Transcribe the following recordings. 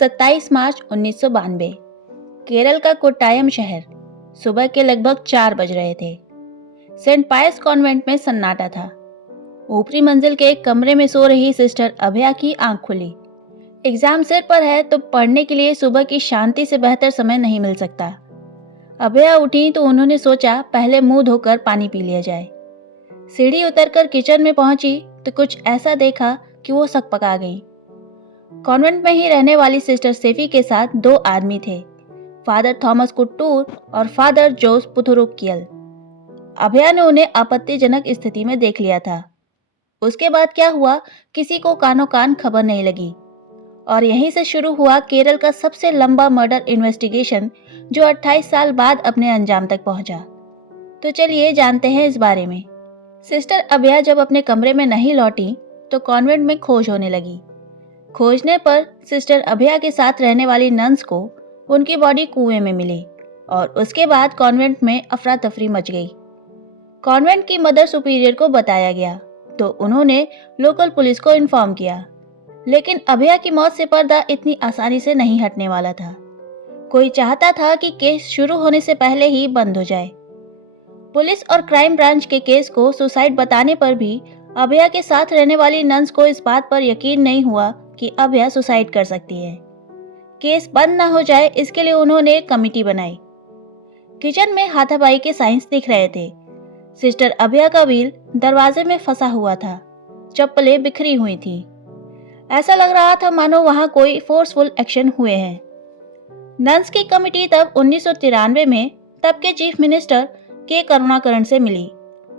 27 मार्च 1992 केरल का कोट्टायम शहर। सुबह के लगभग 4 बज रहे थे। सेंट पायस कॉन्वेंट में सन्नाटा था। ऊपरी मंजिल के एक कमरे में सो रही सिस्टर अभया की आंख खुली। एग्जाम सिर पर है तो पढ़ने के लिए सुबह की शांति से बेहतर समय नहीं मिल सकता। अभया उठी तो उन्होंने सोचा पहले मुंह धोकर पानी पी लिया जाए। सीढ़ी उतरकर किचन में पहुंची तो कुछ ऐसा देखा कि वो सकपका गई। कॉन्वेंट में ही रहने वाली सिस्टर सेफी के साथ 2 आदमी थे, फादर थॉमस कुट्टूर और फादर जोस पुथुरुक्कियल। अभया ने उन्हें आपत्तिजनक स्थिति में देख लिया था। उसके बाद क्या हुआ किसी को कानो कान खबर नहीं लगी और यहीं से शुरू हुआ केरल का सबसे लंबा मर्डर इन्वेस्टिगेशन, जो 28 साल बाद अपने अंजाम तक पहुंचा। तो चलिए जानते हैं इस बारे में। सिस्टर अभया जब अपने कमरे में नहीं लौटी तो कॉन्वेंट में खोज होने लगी। खोजने पर सिस्टर अभया के साथ रहने वाली नन्स को उनकी बॉडी कुएं में मिली और उसके बाद कॉन्वेंट में अफरा तफरी मच गई। कॉन्वेंट की मदर सुपीरियर को बताया गया तो उन्होंने लोकल पुलिस को इन्फॉर्म किया, लेकिन अभया की मौत से पर्दा इतनी आसानी से नहीं हटने वाला था। कोई चाहता था कि केस शुरू होने से पहले ही बंद हो जाए। पुलिस और क्राइम ब्रांच के केस को सुसाइड बताने पर भी अभया के साथ रहने वाली नन्स को इस बात पर यकीन नहीं हुआ कि अभया सुसाइड कर सकती है। केस बंद न हो जाए इसके लिए उन्होंने एक कमिटी बनाई। किचन में हाथापाई के साइंस दिख रहे थे। सिस्टर अभया का व्हील दरवाजे में फंसा हुआ था, चप्पलें बिखरी हुई थी। ऐसा लग रहा था मानो वहां कोई फोर्सफुल एक्शन हुए हैं। नन्स की कमिटी तब 1993 में तब के चीफ मिनिस्टर के करुणाकरण से मिली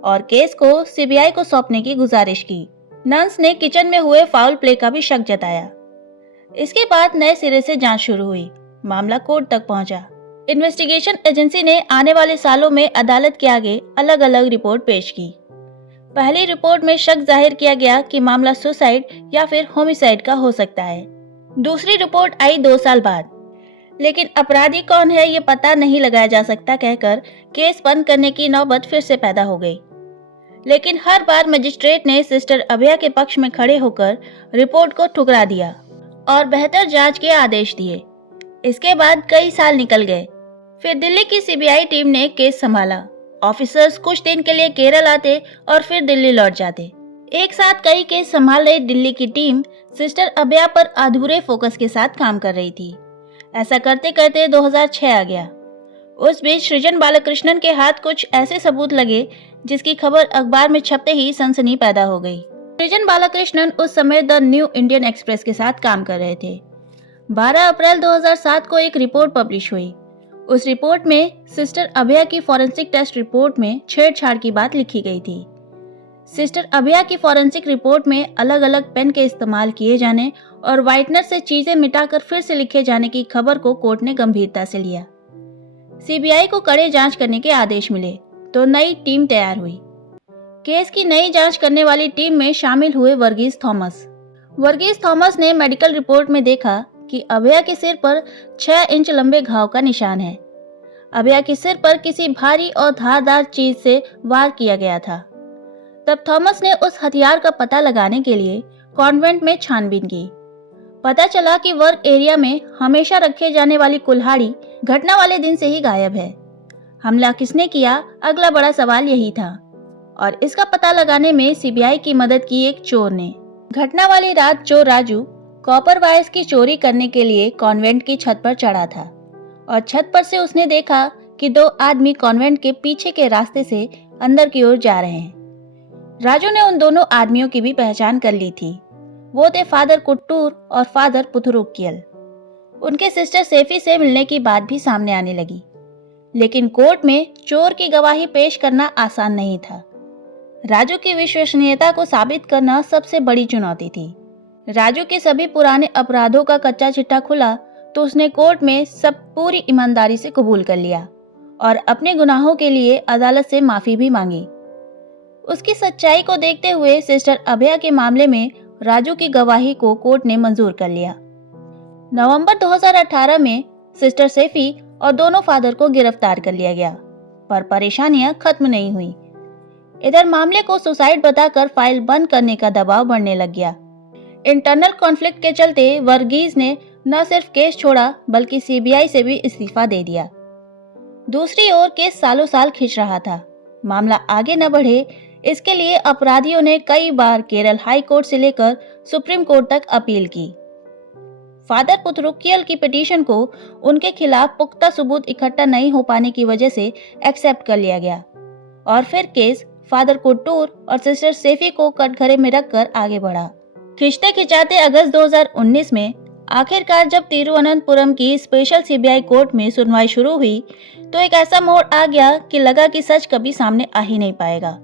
और केस को सीबीआई को सौंपने की गुजारिश की। नन्स ने किचन में हुए फाउल प्ले का भी शक जताया। इसके बाद नए सिरे से जांच शुरू हुई। मामला कोर्ट तक पहुंचा। इन्वेस्टिगेशन एजेंसी ने आने वाले सालों में अदालत के आगे अलग अलग रिपोर्ट पेश की। पहली रिपोर्ट में शक जाहिर किया गया कि मामला सुसाइड या फिर होमिसाइड का हो सकता है। दूसरी रिपोर्ट आई 2 साल बाद, लेकिन अपराधी कौन है ये पता नहीं लगाया जा सकता कहकर केस बंद करने की नौबत फिर से पैदा हो गई। लेकिन हर बार मजिस्ट्रेट ने सिस्टर अभया के पक्ष में खड़े होकर रिपोर्ट को ठुकरा दिया और बेहतर जांच के आदेश दिए। इसके बाद कई साल निकल गए। फिर दिल्ली की सीबीआई टीम ने केस संभाला। ऑफिसर्स कुछ दिन के लिए केरल आते और फिर दिल्ली लौट जाते। एक साथ कई केस संभाल रही दिल्ली की टीम सिस्टर अभया पर अधूरे फोकस के साथ काम कर रही थी। ऐसा करते करते 2006 आ गया। उस बीच सृजन बालकृष्णन के हाथ कुछ ऐसे सबूत लगे जिसकी खबर अखबार में छपते ही सनसनी पैदा हो गई। सृजन बालकृष्णन उस समय द न्यू इंडियन एक्सप्रेस के साथ काम कर रहे थे। 12 अप्रैल 2007 को एक रिपोर्ट पब्लिश हुई। उस रिपोर्ट में सिस्टर अभया की फॉरेंसिक टेस्ट रिपोर्ट में छेड़छाड़ की बात लिखी गई थी। सिस्टर अभया की फॉरेंसिक रिपोर्ट में अलग अलग पेन के इस्तेमाल किए जाने और व्हाइटनर से चीजें मिटाकर फिर से लिखे जाने की खबर को कोर्ट ने गंभीरता से लिया। सीबीआई को कड़े जांच करने के आदेश मिले तो नई टीम तैयार हुई। केस की नई जांच करने वाली टीम में शामिल हुए वर्गीस थॉमस। वर्गीस थॉमस ने मेडिकल रिपोर्ट में देखा कि अभया के सिर पर 6 इंच लंबे घाव का निशान है। अभया के सिर पर किसी भारी और धारदार चीज से वार किया गया था। तब थॉमस ने उस हथियार का पता लगाने के लिए कॉन्वेंट में छानबीन की। पता चला कि वर्क एरिया में हमेशा रखे जाने वाली कुल्हाड़ी घटना वाले दिन से ही गायब है। हमला किसने किया, अगला बड़ा सवाल यही था और इसका पता लगाने में सीबीआई की मदद की एक चोर ने। घटना वाली रात चोर राजू कॉपर वायर्स की चोरी करने के लिए कॉन्वेंट की छत पर चढ़ा था और छत पर से उसने देखा कि 2 आदमी कॉन्वेंट के पीछे के रास्ते से अंदर की ओर जा रहे हैं। राजू ने उन दोनों आदमियों की भी पहचान कर ली थी। वो थे फादर कुट्टूर और फादर पुथुरुक्कियल। उनके सिस्टर सेफी से मिलने की बात भी सामने आने लगी, लेकिन कोर्ट में चोर की गवाही पेश करना आसान नहीं था। राजू की विश्वसनीयता को साबित करना सबसे बड़ी चुनौती थी। राजू के सभी पुराने अपराधों का कच्चा चिट्ठा खुला तो उसने कोर्ट में सब पूरी ईमानदारी से कबूल कर लिया और अपने गुनाहों के लिए अदालत से माफी भी मांगी। उसकी सच्चाई को देखते हुए सिस्टर अभया के मामले में राजू की गवाही को कोर्ट ने मंजूर कर लिया। नवंबर 2018 में सिस्टर सेफी और दोनों फादर को गिरफ्तार कर लिया गया, पर परेशानियां खत्म नहीं हुई। इधर मामले को सुसाइड बताकर फाइल बंद करने का दबाव बढ़ने लग गया। इंटरनल कॉन्फ्लिक्ट के चलते वर्गीस ने न सिर्फ केस छोड़ा बल्कि सीबीआई से भी इस्तीफा दे दिया। दूसरी ओर केस सालों साल खिंच रहा था। मामला आगे न बढ़े इसके लिए अपराधियों ने कई बार केरल हाई कोर्ट से लेकर सुप्रीम कोर्ट तक अपील की। फादर पुथरुक्कियल की पिटीशन को उनके खिलाफ पुख्ता सबूत इकट्ठा नहीं हो पाने की वजह से एक्सेप्ट कर लिया गया और फिर केस फादर कोट्टूर और सिस्टर सेफी को कटघरे में रखकर आगे बढ़ा। खिंचते खिंचाते अगस्त 2019 में आखिरकार जब तिरुवनंतपुरम की स्पेशल सीबीआई कोर्ट में सुनवाई शुरू हुई तो एक ऐसा मोड़ आ गया कि लगा कि सच कभी सामने आ ही नहीं पाएगा।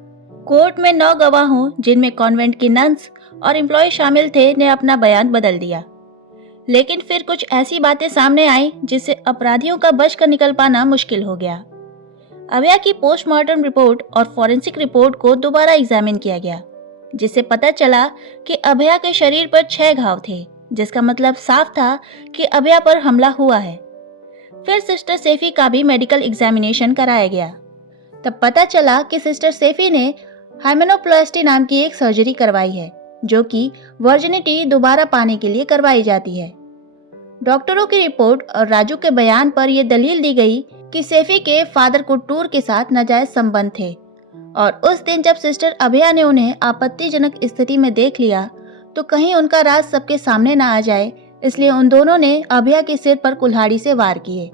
कोर्ट में 9 गवाहों जिनमें कॉन्वेंट की नन्स और एम्प्लॉय शामिल थे ने अपना बयान बदल दिया। लेकिन फिर कुछ ऐसी बातें सामने आई जिससे अपराधियों का बचकर निकल पाना मुश्किल हो गया। अभया की पोस्टमार्टम रिपोर्ट और फॉरेंसिक रिपोर्ट को दोबारा एग्जामिन किया गया, जिससे पता चला कि अभया के शरीर पर 6 घाव थे, जिसका मतलब साफ था कि अभया पर हमला हुआ है। फिर सिस्टर सेफी का भी मेडिकल एग्जामिनेशन कराया गया। तब पता चला कि सिस्टर सेफी ने हाइमेनोप्लास्टी नाम की एक सर्जरी करवाई है, जो कि वर्जिनिटी दोबारा पाने के लिए करवाई जाती है। डॉक्टरों की रिपोर्ट और राजू के बयान पर यह दलील दी गई कि सेफी के फादर कोट्टूर के साथ नाजायज संबंध थे और उस दिन जब सिस्टर अभया ने उन्हें आपत्तिजनक स्थिति में देख लिया तो कहीं उनका राज सबके सामने ना आ जाए, इसलिए उन दोनों ने अभया के सिर पर कुल्हाड़ी से वार किए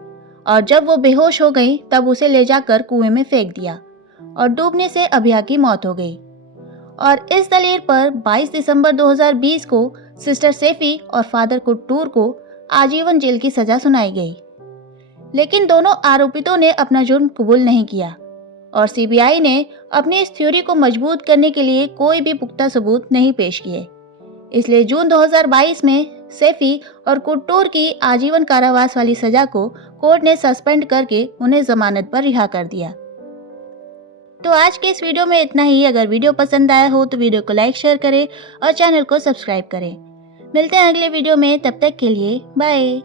और जब वो बेहोश हो गई तब उसे ले जाकर कुएं में फेंक दिया और डूबने से अभया की मौत हो गई। और इस दलील पर 22 दिसंबर 2020 को सिस्टर सेफी और फादर कोट्टूर को आजीवन जेल की सजा सुनाई गई। लेकिन दोनों आरोपितों ने अपना जुर्म कबूल नहीं किया और सीबीआई ने अपनी इस थ्योरी को मजबूत करने के लिए कोई भी पुख्ता सबूत नहीं पेश किए। इसलिए जून 2022 में सेफी और कोट्टूर की आजीवन कारावास वाली सजा को कोर्ट ने सस्पेंड करके उन्हें जमानत पर रिहा कर दिया। तो आज के इस वीडियो में इतना ही। अगर वीडियो पसंद आया हो तो वीडियो को लाइक शेयर करें और चैनल को सब्सक्राइब करें। मिलते हैं अगले वीडियो में, तब तक के लिए बाय।